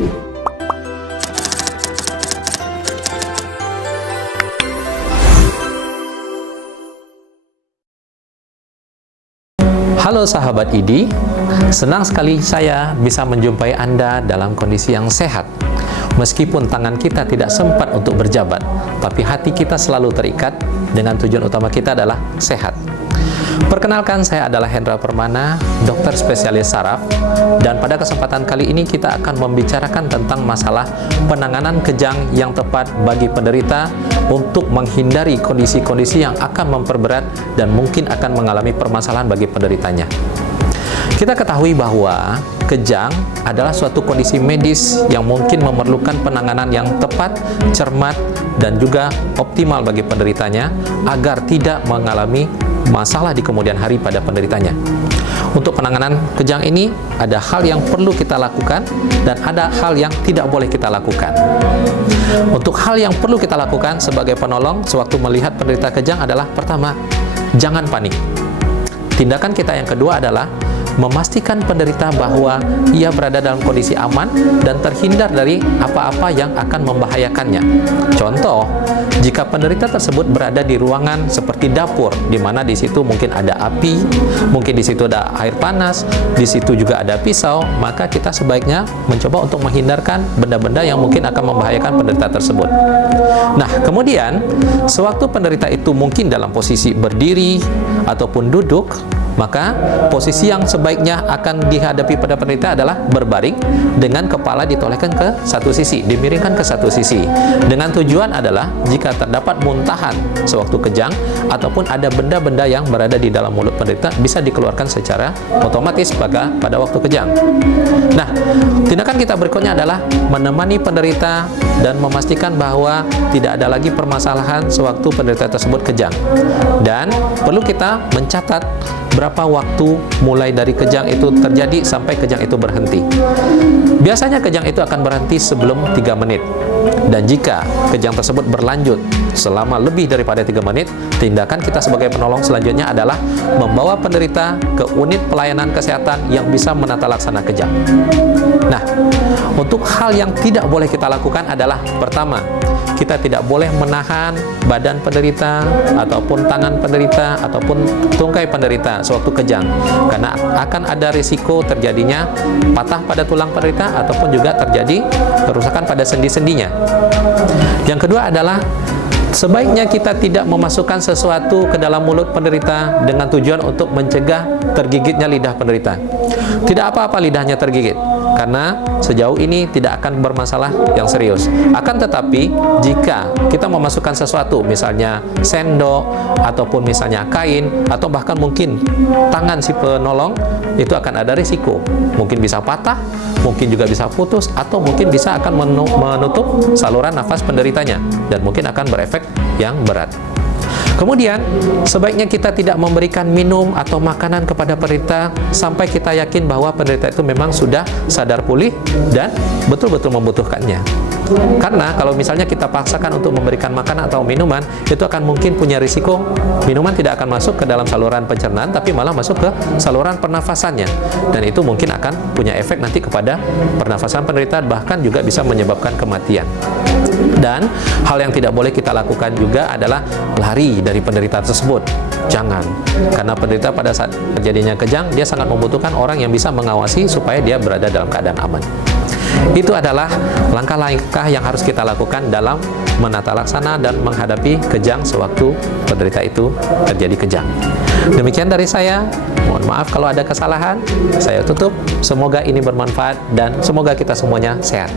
Halo sahabat IDI, senang sekali saya bisa menjumpai Anda dalam kondisi yang sehat. Meskipun tangan kita tidak sempat untuk berjabat, tapi hati kita selalu terikat dengan tujuan utama kita adalah sehat. Perkenalkan, saya adalah Hendra Permana, dokter spesialis saraf, dan pada kesempatan kali ini kita akan membicarakan tentang masalah penanganan kejang yang tepat bagi penderita untuk menghindari kondisi-kondisi yang akan memperberat dan mungkin akan mengalami permasalahan bagi penderitanya. Kita ketahui bahwa kejang adalah suatu kondisi medis yang mungkin memerlukan penanganan yang tepat, cermat, dan juga optimal bagi penderitanya agar tidak mengalami masalah di kemudian hari pada penderitanya. Untuk penanganan kejang ini, ada hal yang perlu kita lakukan dan ada hal yang tidak boleh kita lakukan. Untuk hal yang perlu kita lakukan sebagai penolong sewaktu melihat penderita kejang adalah pertama, jangan panik. Tindakan kita yang kedua adalah memastikan penderita bahwa ia berada dalam kondisi aman dan terhindar dari apa-apa yang akan membahayakannya. Contoh, jika penderita tersebut berada di ruangan seperti dapur, di mana di situ mungkin ada api, mungkin di situ ada air panas, di situ juga ada pisau, maka kita sebaiknya mencoba untuk menghindarkan benda-benda yang mungkin akan membahayakan penderita tersebut. Nah, kemudian sewaktu penderita itu mungkin dalam posisi berdiri ataupun duduk, maka posisi yang sebaiknya akan dihadapi pada penderita adalah berbaring dengan kepala ditolehkan ke satu sisi, dimiringkan ke satu sisi. Dengan tujuan adalah jika terdapat muntahan sewaktu kejang ataupun ada benda-benda yang berada di dalam mulut penderita bisa dikeluarkan secara otomatis pada waktu kejang. Nah, tindakan kita berikutnya adalah menemani penderita dan memastikan bahwa tidak ada lagi permasalahan sewaktu penderita tersebut kejang. Dan perlu kita mencatat berapa waktu mulai dari kejang itu terjadi sampai kejang itu berhenti. Biasanya kejang itu akan berhenti sebelum 3 menit. Dan jika kejang tersebut berlanjut selama lebih daripada 3 menit, tindakan kita sebagai penolong selanjutnya adalah membawa penderita ke unit pelayanan kesehatan yang bisa menata laksana kejang. Nah, untuk hal yang tidak boleh kita lakukan adalah pertama, kita tidak boleh menahan badan penderita ataupun tangan penderita ataupun tungkai penderita sewaktu kejang, karena akan ada risiko terjadinya patah pada tulang penderita ataupun juga terjadi kerusakan pada sendi-sendinya. Yang kedua adalah sebaiknya kita tidak memasukkan sesuatu ke dalam mulut penderita dengan tujuan untuk mencegah tergigitnya lidah penderita. Tidak apa-apa lidahnya tergigit, karena sejauh ini tidak akan bermasalah yang serius. Akan tetapi, jika kita memasukkan sesuatu, misalnya sendok, ataupun misalnya kain, atau bahkan mungkin tangan si penolong, itu akan ada risiko. Mungkin bisa patah, mungkin juga bisa putus, atau mungkin bisa akan menutup saluran nafas penderitanya, dan mungkin akan berefek yang berat. Kemudian, sebaiknya kita tidak memberikan minum atau makanan kepada penderita sampai kita yakin bahwa penderita itu memang sudah sadar pulih dan betul-betul membutuhkannya. Karena kalau misalnya kita paksakan untuk memberikan makanan atau minuman, itu akan mungkin punya risiko minuman tidak akan masuk ke dalam saluran pencernaan, tapi malah masuk ke saluran pernafasannya. Dan itu mungkin akan punya efek nanti kepada pernafasan penderita, bahkan juga bisa menyebabkan kematian. Dan hal yang tidak boleh kita lakukan juga adalah lari dari penderita tersebut. Jangan, karena penderita pada saat terjadinya kejang, dia sangat membutuhkan orang yang bisa mengawasi supaya dia berada dalam keadaan aman. Itu adalah langkah-langkah yang harus kita lakukan dalam menata laksana dan menghadapi kejang sewaktu penderita itu terjadi kejang. Demikian dari saya, mohon maaf kalau ada kesalahan, saya tutup. Semoga ini bermanfaat dan semoga kita semuanya sehat.